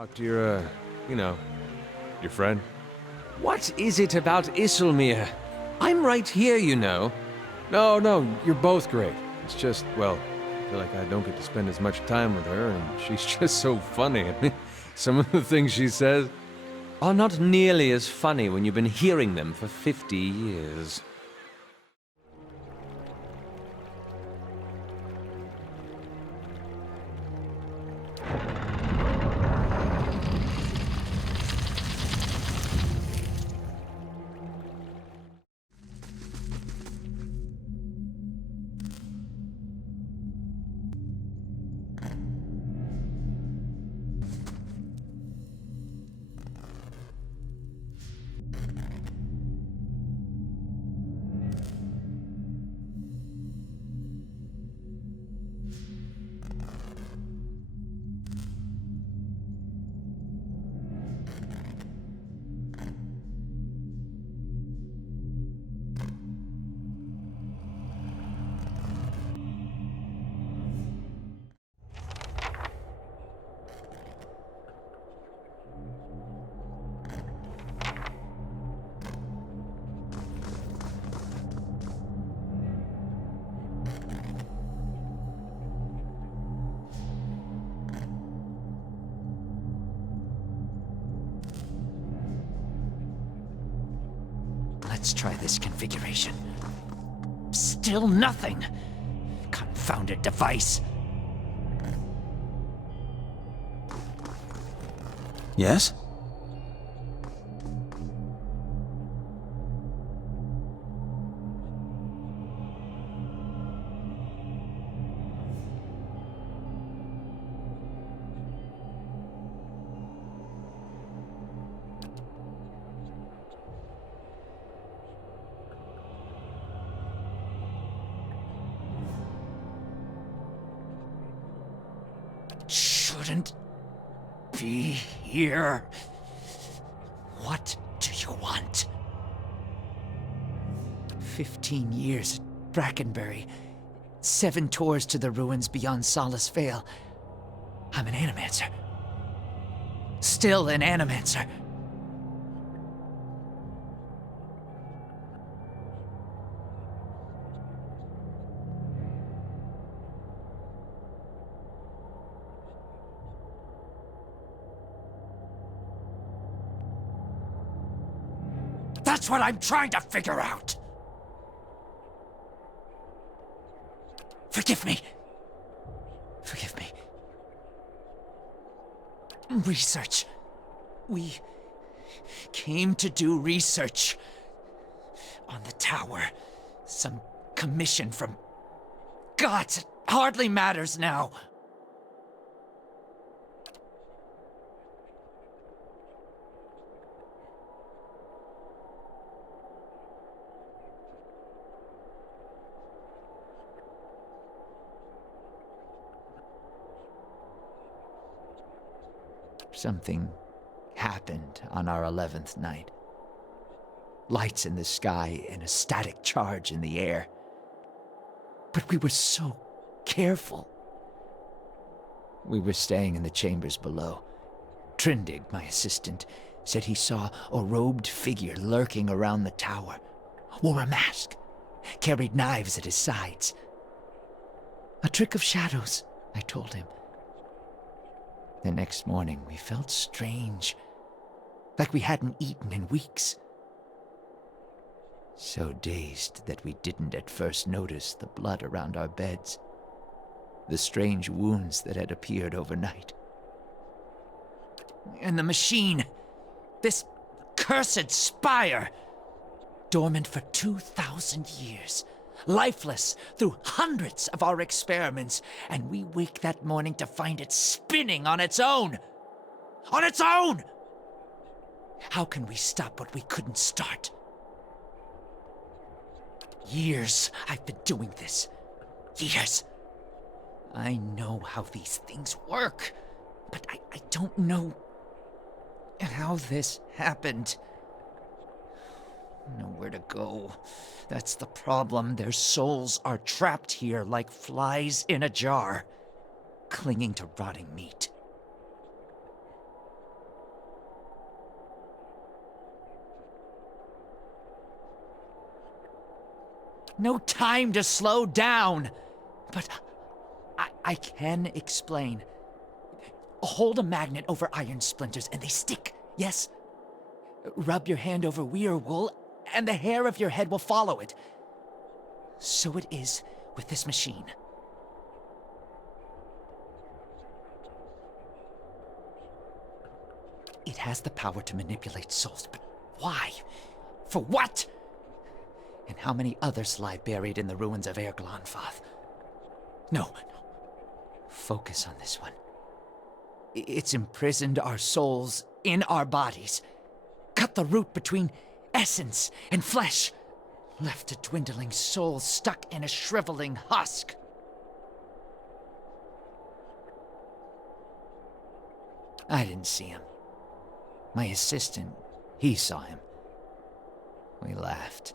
Talk to your, your friend. What is it about Isilmir? I'm right here, you know. No, you're both great. It's just, well, I feel like I don't get to spend as much time with her, and she's just so funny. I mean, some of the things she says Are not nearly as funny when you've been hearing them for 50 years. Let's try this configuration. Still nothing. Confounded device. Yes? Shouldn't be here. What do you want? 15 years at Brackenbury. 7 tours to the ruins beyond Solace Vale. I'm an animancer. Still an animancer. That's what I'm trying to figure out! Forgive me. Forgive me. Research. We came to do research on the tower. Some commission from gods. It hardly matters now. Something happened on our 11th night. Lights in the sky and a static charge in the air. But we were so careful. We were staying in the chambers below. Trindig, my assistant, said he saw a robed figure lurking around the tower. Wore a mask. Carried knives at his sides. A trick of shadows, I told him. The next morning, we felt strange, like we hadn't eaten in weeks. So dazed that we didn't at first notice the blood around our beds, the strange wounds that had appeared overnight. And the machine, this cursed spire, dormant for 2,000 years, lifeless through hundreds of our experiments, and we wake that morning to find it spinning on its own! On its own! How can we stop what we couldn't start? Years I've been doing this. Years. I know how these things work, but I don't know how this happened. Nowhere to go. That's the problem. Their souls are trapped here like flies in a jar, clinging to rotting meat. No time to slow down. But I can explain. Hold a magnet over iron splinters and they stick, yes? Rub your hand over weir wool and the hair of your head will follow it. So it is with this machine. It has the power to manipulate souls, but why? For what? And how many others lie buried in the ruins of Eir-Glanfata? No. Focus on this one. It's imprisoned our souls in our bodies. Cut the root between essence and flesh. Left a dwindling soul stuck in a shriveling husk. I didn't see him. My assistant, he saw him. We laughed.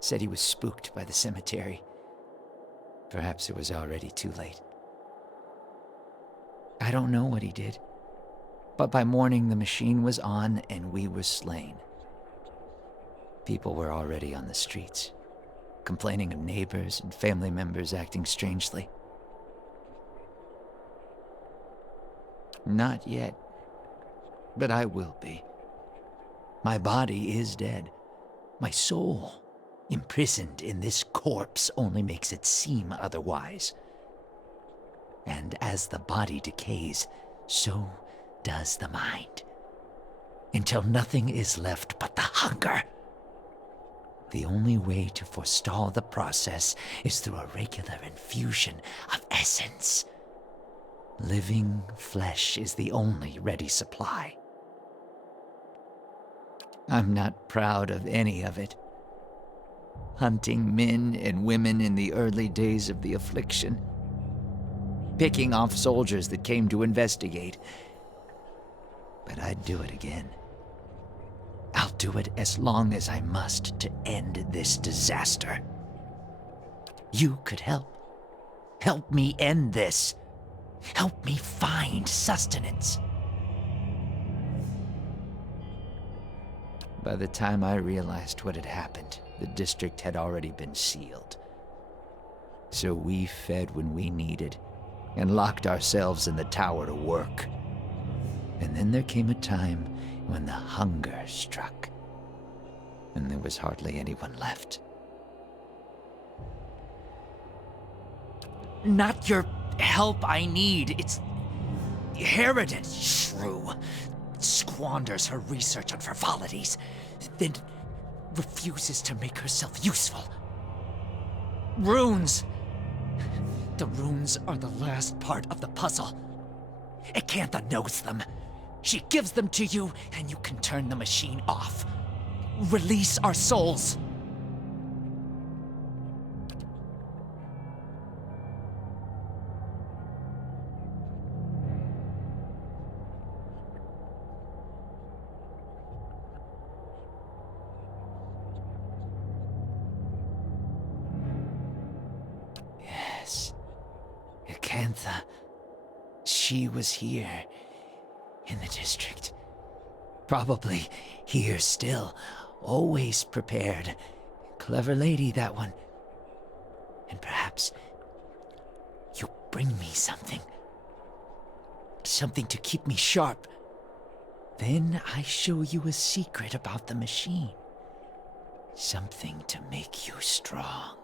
Said he was spooked by the cemetery. Perhaps it was already too late. I don't know what he did, but by morning the machine was on and we were slain. People were already on the streets, complaining of neighbors and family members acting strangely. Not yet, but I will be. My body is dead. My soul, imprisoned in this corpse, only makes it seem otherwise. And as the body decays, so does the mind. Until nothing is left but the hunger. The only way to forestall the process is through a regular infusion of essence. Living flesh is the only ready supply. I'm not proud of any of it. Hunting men and women in the early days of the affliction. Picking off soldiers that came to investigate. But I'd do it again. I'll do it as long as I must to end this disaster. You could help. Help me end this. Help me find sustenance. By the time I realized what had happened, the district had already been sealed. So we fed when we needed, and locked ourselves in the tower to work. And then there came a time when the hunger struck, and there was hardly anyone left. Not your help I need, it's Harridan, shrew. Squanders her research on frivolities, then refuses to make herself useful. Runes! The runes are the last part of the puzzle. Acantha knows them. She gives them to you, and you can turn the machine off. Release our souls. Yes, Acantha. She was here. In the district. Probably here still. Always prepared. Clever lady, that one. And perhaps you'll bring me something. Something to keep me sharp. Then I show you a secret about the machine. Something to make you strong.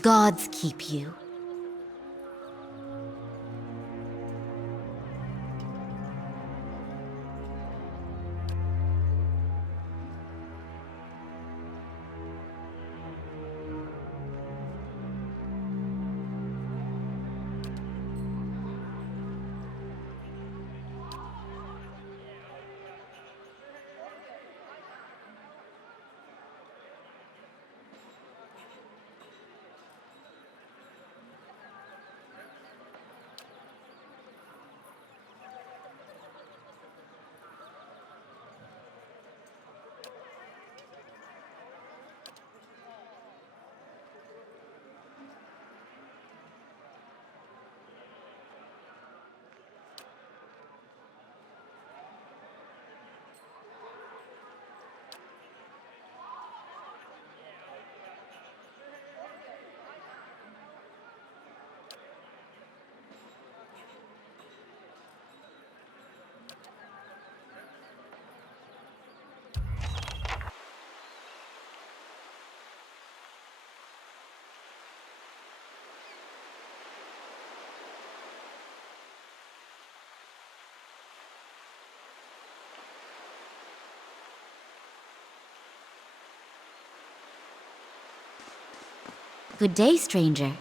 Gods keep you. Good day, stranger.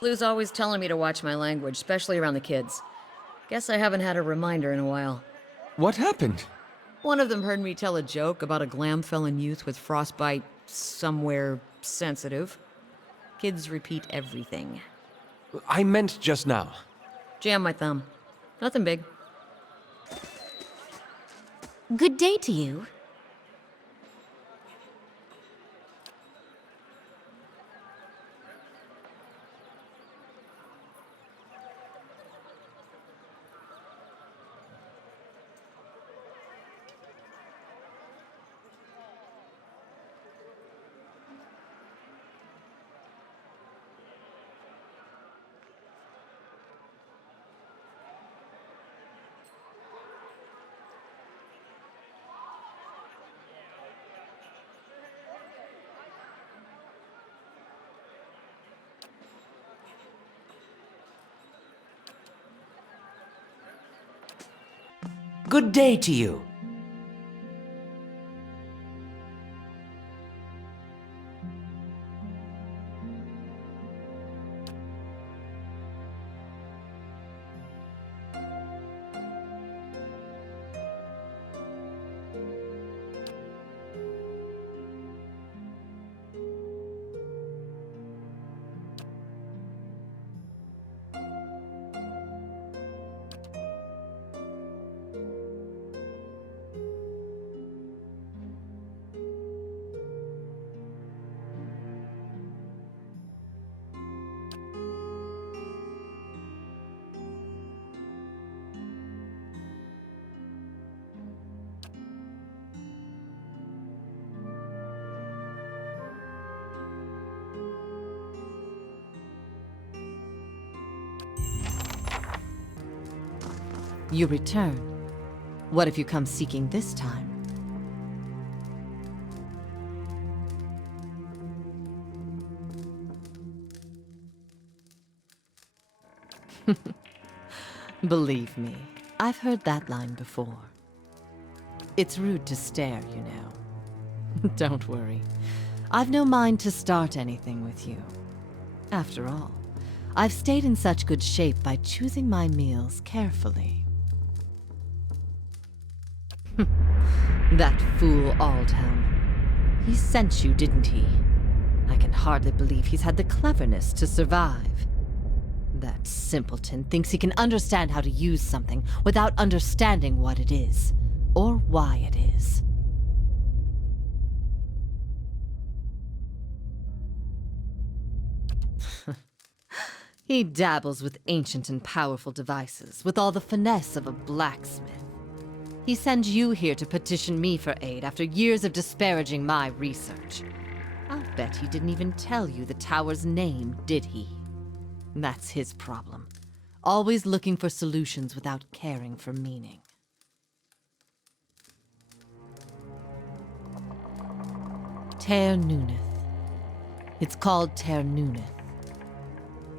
Lou's always telling me to watch my language, especially around the kids. Guess I haven't had a reminder in a while. What happened? One of them heard me tell a joke about a glam-felon youth with frostbite somewhere sensitive. Kids repeat everything. I meant just now. Jam my thumb. Nothing big. Good day to you. Good day to you. You return. What if you come seeking this time? Believe me, I've heard that line before. It's rude to stare, you know. Don't worry. I've no mind to start anything with you. After all, I've stayed in such good shape by choosing my meals carefully. That fool Aldhelm. He sent you, didn't he? I can hardly believe he's had the cleverness to survive. That simpleton thinks he can understand how to use something without understanding what it is, or why it is. He dabbles with ancient and powerful devices, with all the finesse of a blacksmith. He sends you here to petition me for aid after years of disparaging my research. I'll bet he didn't even tell you the tower's name, did he? That's his problem. Always looking for solutions without caring for meaning. Ter Nuneth. It's called Ter Nuneth.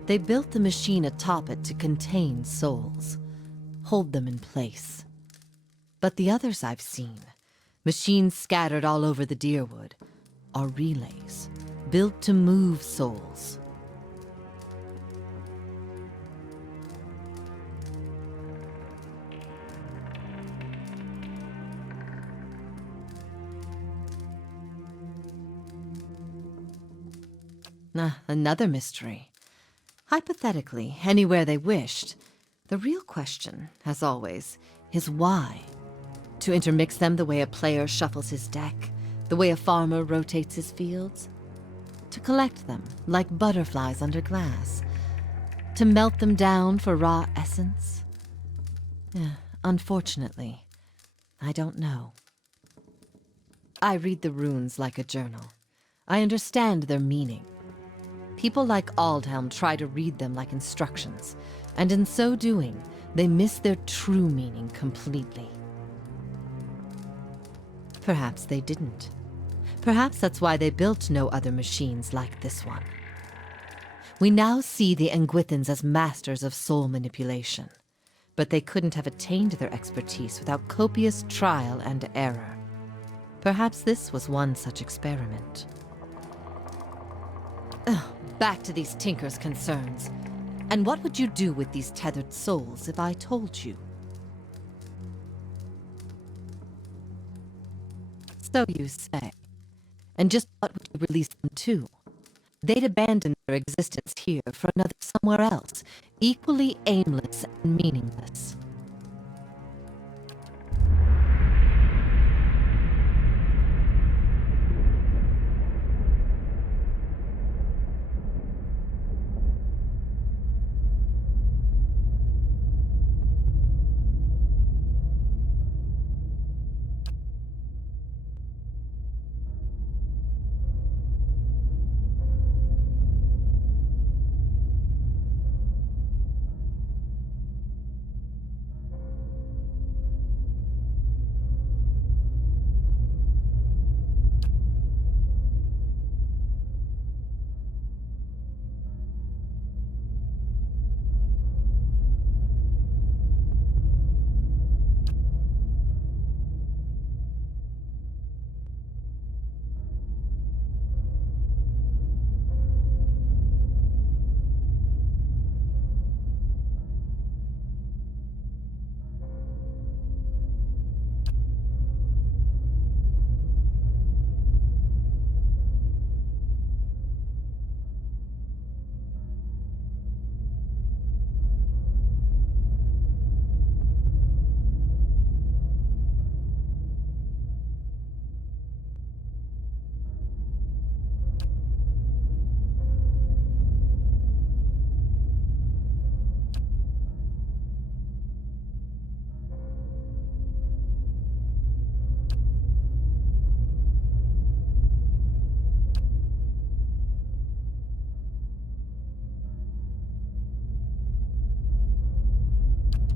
They built the machine atop it to contain souls, hold them in place. But the others I've seen, machines scattered all over the Deerwood, are relays, built to move souls. Another mystery. Hypothetically, anywhere they wished, the real question, as always, is why? To intermix them the way a player shuffles his deck, the way a farmer rotates his fields? To collect them like butterflies under glass? To melt them down for raw essence? Unfortunately, I don't know. I read the runes like a journal. I understand their meaning. People like Aldhelm try to read them like instructions, and in so doing, they miss their true meaning completely. Perhaps they didn't. Perhaps that's why they built no other machines like this one. We now see the Engwithans as masters of soul manipulation, but they couldn't have attained their expertise without copious trial and error. Perhaps this was one such experiment. Back to these tinkers' concerns. And what would you do with these tethered souls if I told you? So you say. And just what would you release them to? They'd abandon their existence here for another somewhere else, equally aimless and meaningless.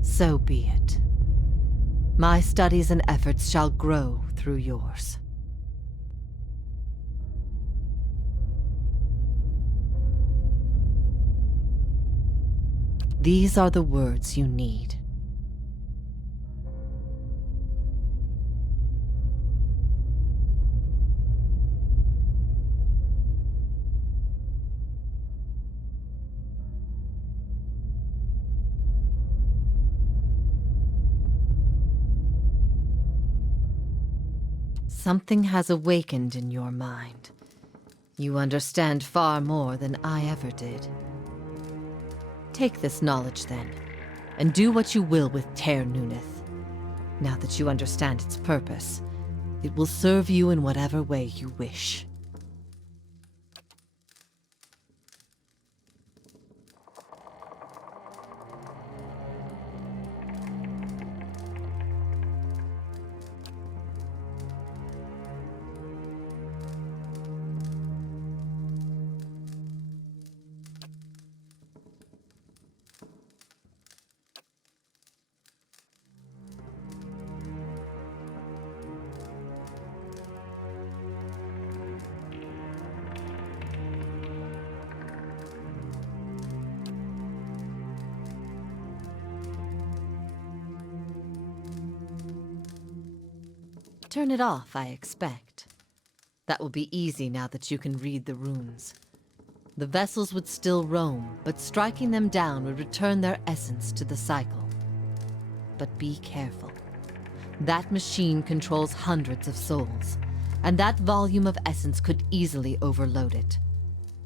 So be it. My studies and efforts shall grow through yours. These are the words you need. Something has awakened in your mind. You understand far more than I ever did. Take this knowledge then, and do what you will with Ter Nuneth. Now that you understand its purpose, it will serve you in whatever way you wish. Turn it off, I expect. That will be easy now that you can read the runes. The vessels would still roam, but striking them down would return their essence to the cycle. But be careful. That machine controls hundreds of souls, and that volume of essence could easily overload it.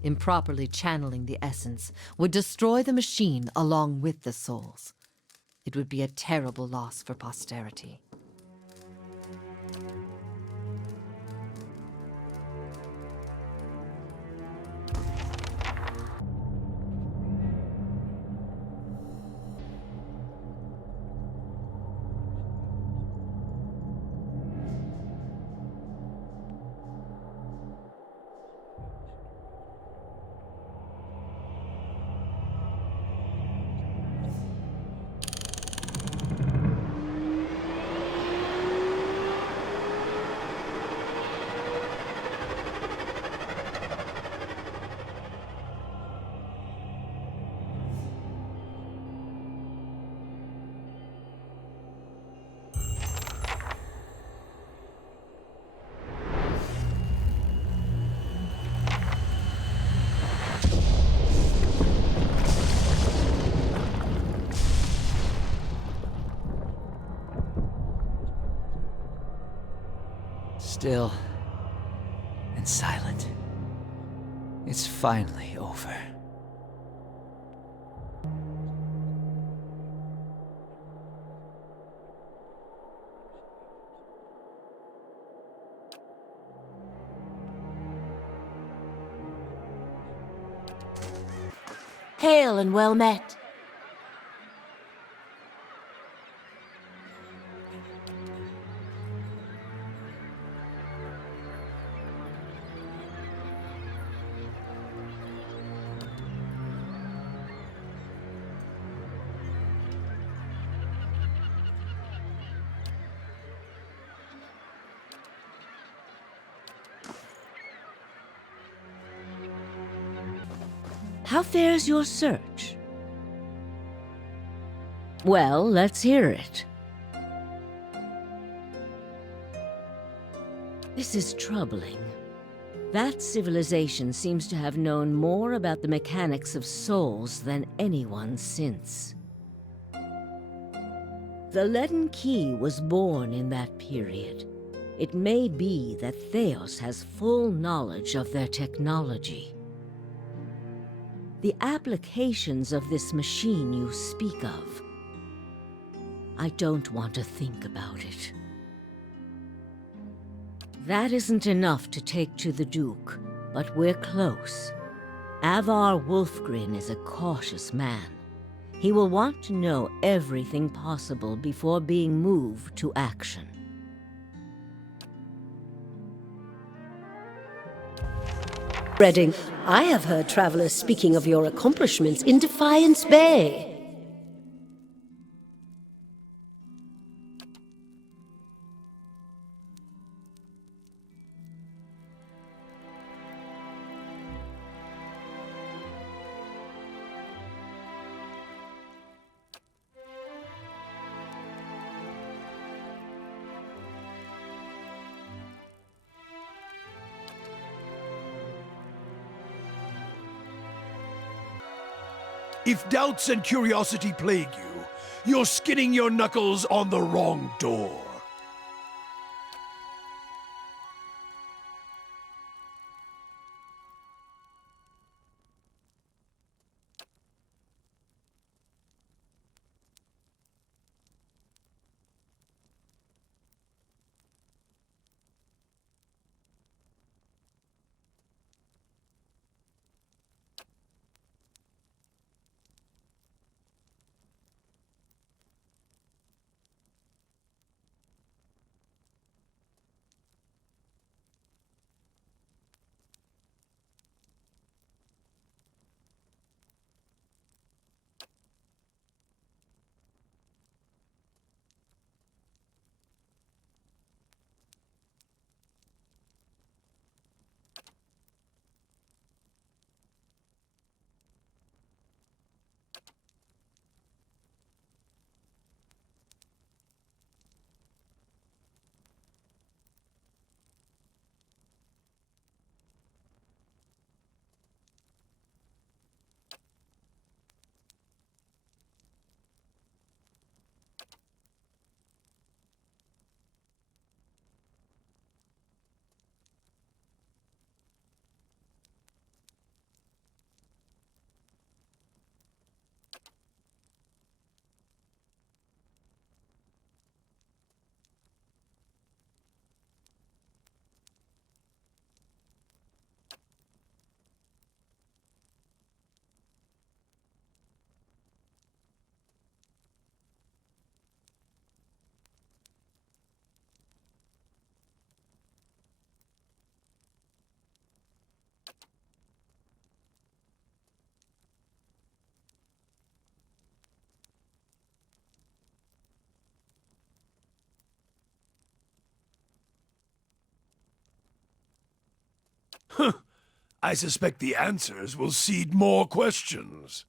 Improperly channeling the essence would destroy the machine along with the souls. It would be a terrible loss for posterity. Still and silent. It's finally over. Hail and well met. How fares your search? Well, let's hear it. This is troubling. That civilization seems to have known more about the mechanics of souls than anyone since. The leaden key was born in that period. It may be that Theos has full knowledge of their technology. The applications of this machine you speak of, I don't want to think about it. That isn't enough to take to the Duke, but we're close. Avar Wolfgren is a cautious man. He will want to know everything possible before being moved to action. Redding, I have heard travelers speaking of your accomplishments in Defiance Bay. If doubts and curiosity plague you, you're skinning your knuckles on the wrong door. I suspect the answers will seed more questions.